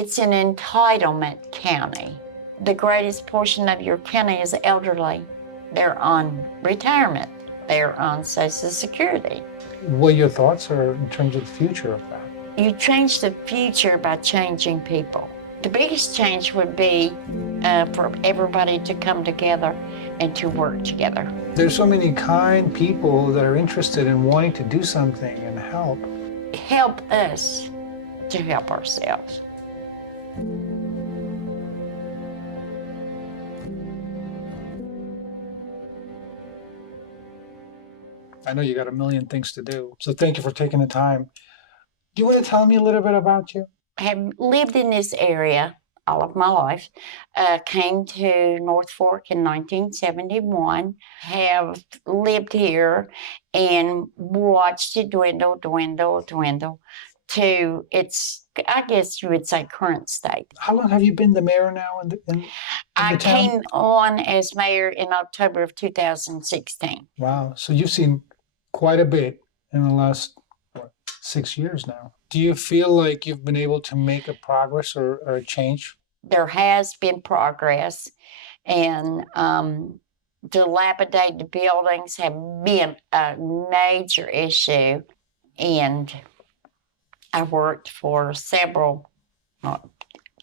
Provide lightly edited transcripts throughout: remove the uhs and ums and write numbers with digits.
It's an entitlement county. The greatest portion of your county is elderly. They're on retirement. They're on Social Security. What your thoughts are in terms of the future of that? You change the future by changing people. The biggest change would be for everybody to come together and to work together. There's so many kind people that are interested in wanting to do something and help. Help us to help ourselves. I know you got a million things to do, so thank you for taking the time. Do you want to tell me a little bit about you? I have lived in this area all of my life. Came to Northfork in 1971. Have lived here and watched it dwindle to its, I guess you would say, current state. How long have you been the mayor now in the I town? came on as mayor in October of 2016. Wow, so you've seen quite a bit in the last, 6 years now. Do you feel like you've been able to make a progress or a change? There has been progress, and dilapidated buildings have been a major issue. And I worked for several,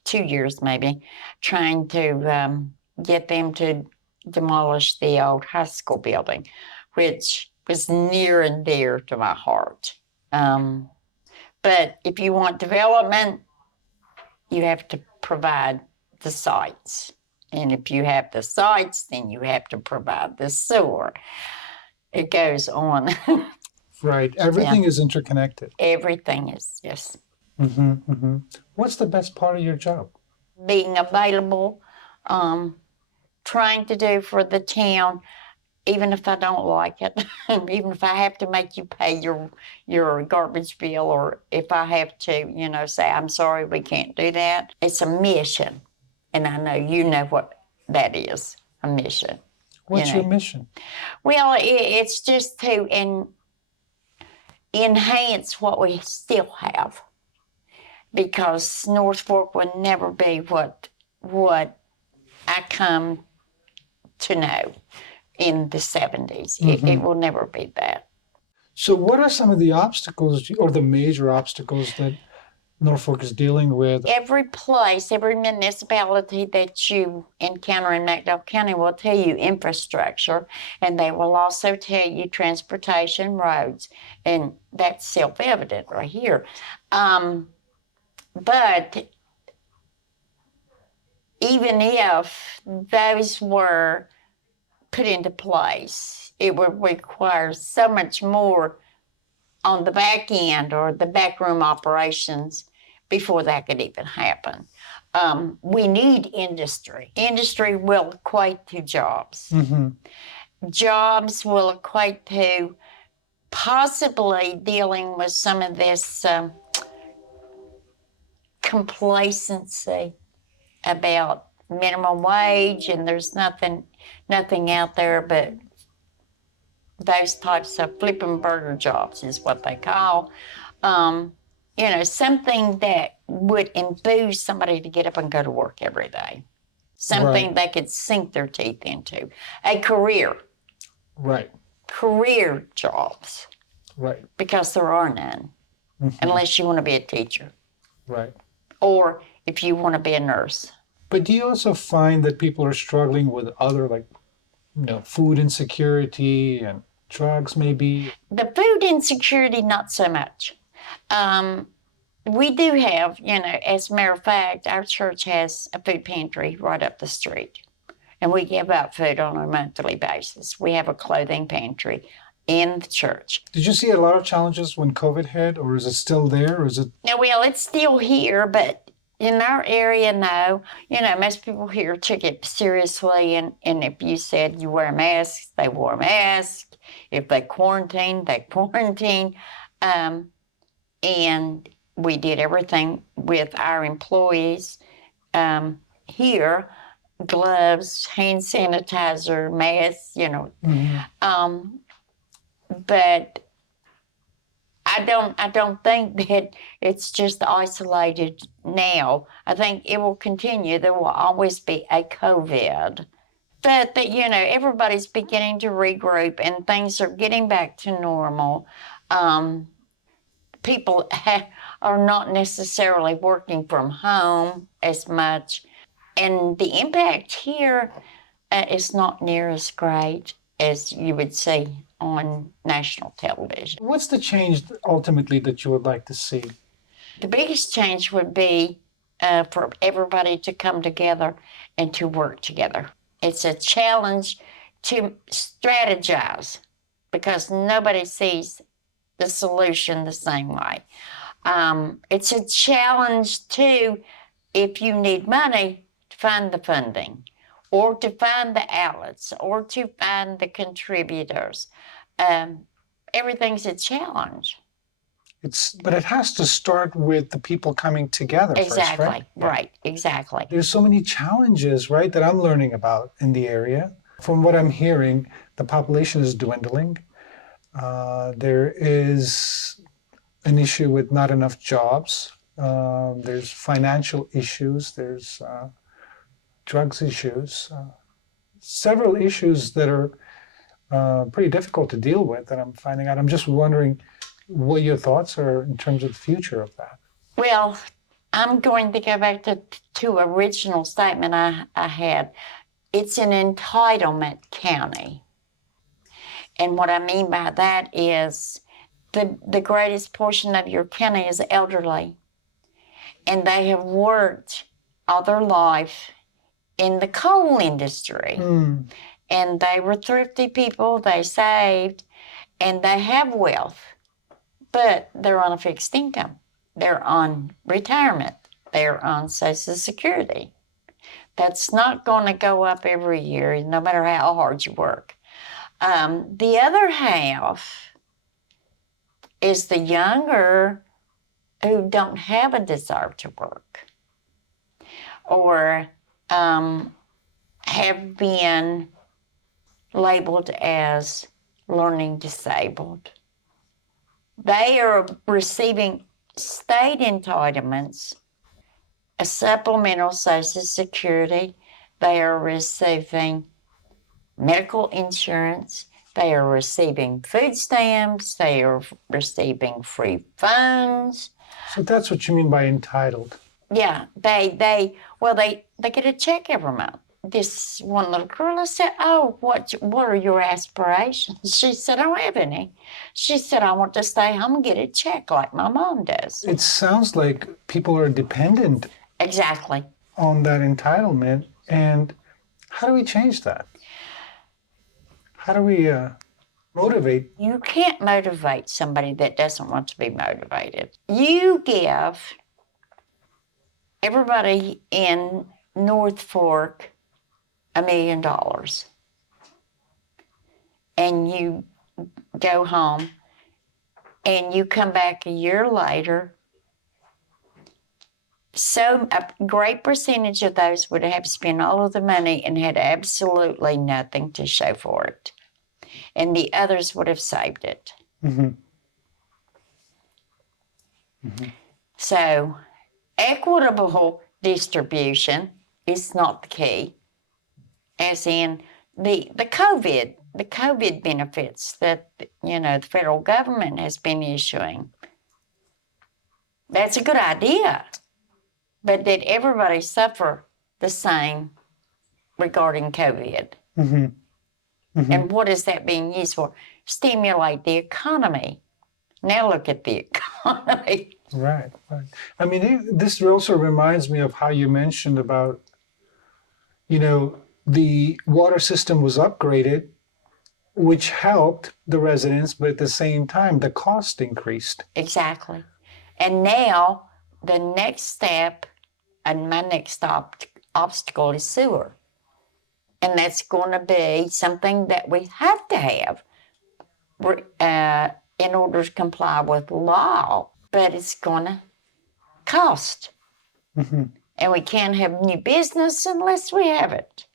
2 years maybe, trying to get them to demolish the old high school building, which was near and dear to my heart. But if you want development, you have to provide the sites. And if you have the sites, then you have to provide the sewer. It goes on. Right, everything is interconnected. Everything is, yes. What's the best part of your job? Being available, trying to do for the town, even if I don't like it, even if I have to make you pay your garbage bill, or if I have to, say, I'm sorry, we can't do that. It's a mission, and I know you know what that is, a mission. What's your mission? Well, it's just to enhance what we still have, because Northfork will never be what I come to know in the 70s. It will never be that. So what are some of the obstacles or the major obstacles that Northfork is dealing with? Every place, every municipality that you encounter in McDowell County will tell you infrastructure, and they will also tell you transportation, roads, and that's self-evident right here. But even if those were put into place, it would require so much more on the back end or the backroom operations before that could even happen. We need industry. Industry will equate to jobs. Jobs will equate to possibly dealing with some of this complacency about minimum wage, and there's nothing out there but those types of flipping burger jobs is what they call. Something that would enthuse somebody to get up and go to work every day. Something they could sink their teeth into. A career. Right. Career jobs. Right. Because there are none, unless you want to be a teacher. Right. Or if you want to be a nurse. But do you also find that people are struggling with other, food insecurity and drugs maybe? The food insecurity, not so much. We do have, as a matter of fact, our church has a food pantry right up the street. And we give out food on a monthly basis. We have a clothing pantry in the church. Did you see a lot of challenges when COVID hit, or is it still there, or is it? No, well, it's still here, but in our area, no. Most people here took it seriously, and if you said you wear a mask, they wore a mask. If they quarantined, they quarantined. And we did everything with our employees here, gloves, hand sanitizer, masks, But I don't think that it's just isolated now. I think it will continue. There will always be a COVID. But that, everybody's beginning to regroup and things are getting back to normal. People are not necessarily working from home as much. And the impact here is not near as great as you would see on national television. What's the change ultimately that you would like to see? The biggest change would be for everybody to come together and to work together. It's a challenge to strategize because nobody sees the solution the same way. It's a challenge too, if you need money, to find the funding or to find the outlets or to find the contributors. Everything's a challenge. But it has to start with the people coming together Exactly, first, right? right, exactly. There's so many challenges, right, that I'm learning about in the area. From what I'm hearing, the population is dwindling. There is an issue with not enough jobs. There's financial issues. There's drugs issues. Several issues that are pretty difficult to deal with that I'm finding out. I'm just wondering what your thoughts are in terms of the future of that. Well, I'm going to go back to original statement I had. It's an entitlement county. And what I mean by that is the greatest portion of your county is elderly. And they have worked all their life in the coal industry. And they were thrifty people, they saved, and they have wealth. But they're on a fixed income. They're on retirement. They're on Social Security. That's not going to go up every year, no matter how hard you work. The other half is the younger who don't have a desire to work or have been labeled as learning disabled. They are receiving state entitlements, a supplemental Social Security. They are receiving medical insurance. They are receiving food stamps. They are receiving free phones. So that's what you mean by entitled. Yeah, they get a check every month. This one little girl, I said, "Oh, what are your aspirations?" She said, "I don't have any." She said, "I want to stay home and get a check like my mom does." It sounds like people are dependent Exactly. on that entitlement. And how do we change that? How do we motivate? You can't motivate somebody that doesn't want to be motivated. You give everybody in Northfork $1 million, and you go home, and you come back a year later. So a great percentage of those would have spent all of the money and had absolutely nothing to show for it. And the others would have saved it. So equitable distribution is not the key, as in the COVID benefits that the federal government has been issuing. That's a good idea, but did everybody suffer the same regarding COVID? And what is that being used for? Stimulate the economy. Now look at the economy. Right. I mean, this also reminds me of how you mentioned about, the water system was upgraded, which helped the residents, but at the same time, the cost increased. Exactly. And now the next step and my next obstacle is sewer. And that's going to be something that we have to have in order to comply with law, but it's going to cost. And we can't have new business unless we have it.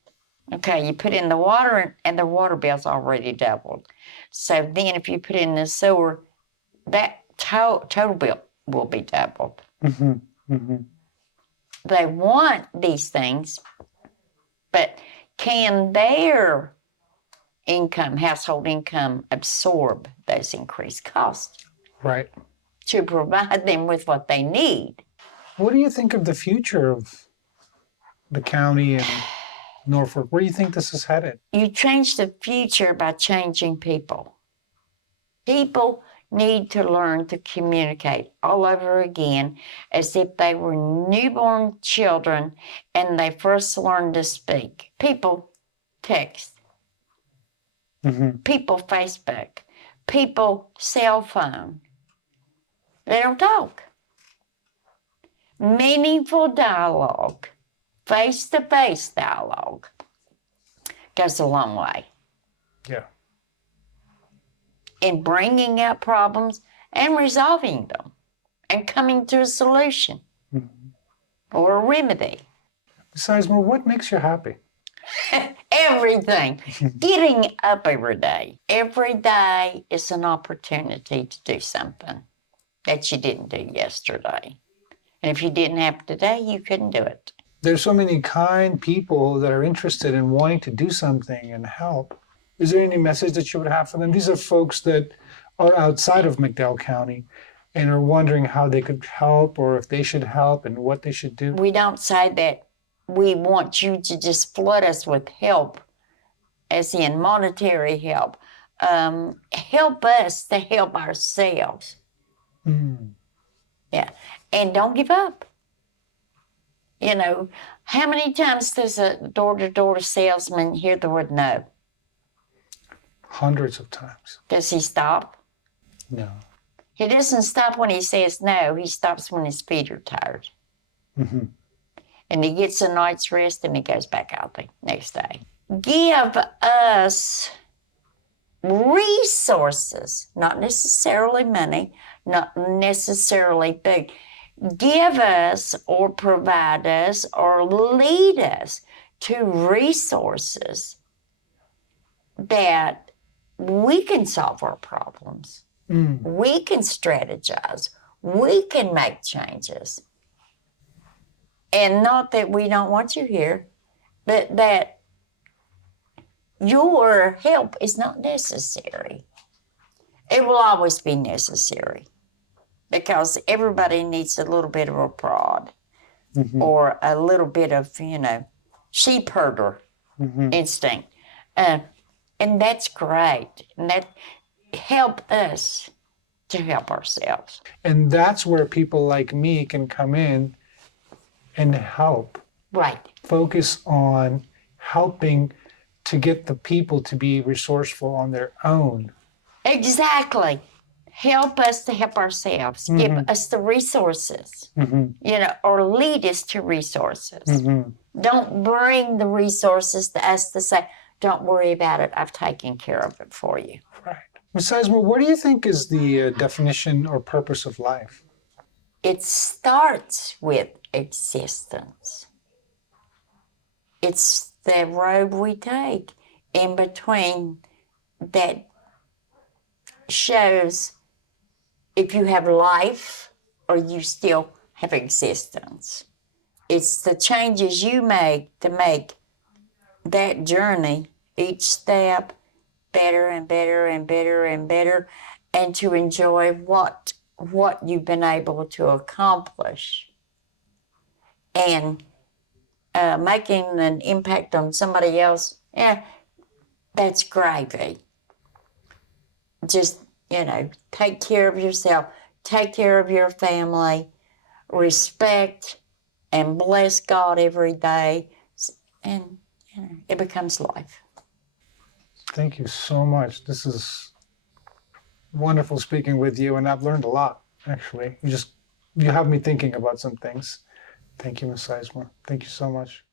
Okay, you put in the water and the water bill's already doubled. So then if you put in the sewer, that total bill will be doubled. Mm-hmm. Mm-hmm. They want these things, but can their household income, absorb those increased costs Right. to provide them with what they need? What do you think of the future of the county and Norfolk? Where do you think this is headed? You change the future by changing people. People need to learn to communicate all over again as if they were newborn children and they first learned to speak. People text. Mm-hmm. People Facebook. People cell phone. They don't talk. Meaningful dialogue, face-to-face dialogue, goes a long way Yeah. in bringing out problems and resolving them and coming to a solution or a remedy. Sizemore, what makes you happy? Everything. Getting up every day. Every day is an opportunity to do something that you didn't do yesterday. And if you didn't have it today, you couldn't do it. There's so many kind people that are interested in wanting to do something and help. Is there any message that you would have for them? These are folks that are outside of McDowell County and are wondering how they could help or if they should help and what they should do. We don't say that we want you to just flood us with help, as in monetary help. Help us to help ourselves. Mm. Yeah. And don't give up. You know, how many times does a door-to-door salesman hear the word no? Hundreds of times. Does he stop? No. He doesn't stop when he says no. He stops when his feet are tired. Mm-hmm. And he gets a night's rest and he goes back out the next day. Give us resources, not necessarily money, not necessarily food. Give us or provide us or lead us to resources that we can solve our problems. Mm. We can strategize. We can make changes. And not that we don't want you here, but that your help is not necessary. It will always be necessary because everybody needs a little bit of a prod or a little bit of, sheep herder instinct. And that's great. And that help us to help ourselves. And that's where people like me can come in and help. Right. Focus on helping to get the people to be resourceful on their own. Exactly. Help us to help ourselves. Give us the resources, or lead us to resources. Don't bring the resources to us to say, don't worry about it. I've taken care of it for you. Right. Ms. Sizemore, what do you think is the definition or purpose of life? It starts with existence. It's the road we take in between that shows if you have life or you still have existence. It's the changes you make to make that journey, each step, better and better and better and better, and to enjoy what you've been able to accomplish. And making an impact on somebody else, that's gravy. Just, take care of yourself, take care of your family, respect and bless God every day, and it becomes life. Thank you so much. This is wonderful speaking with you, and I've learned a lot, actually. You have me thinking about some things. Thank you, Ms. Sizemore. Thank you so much.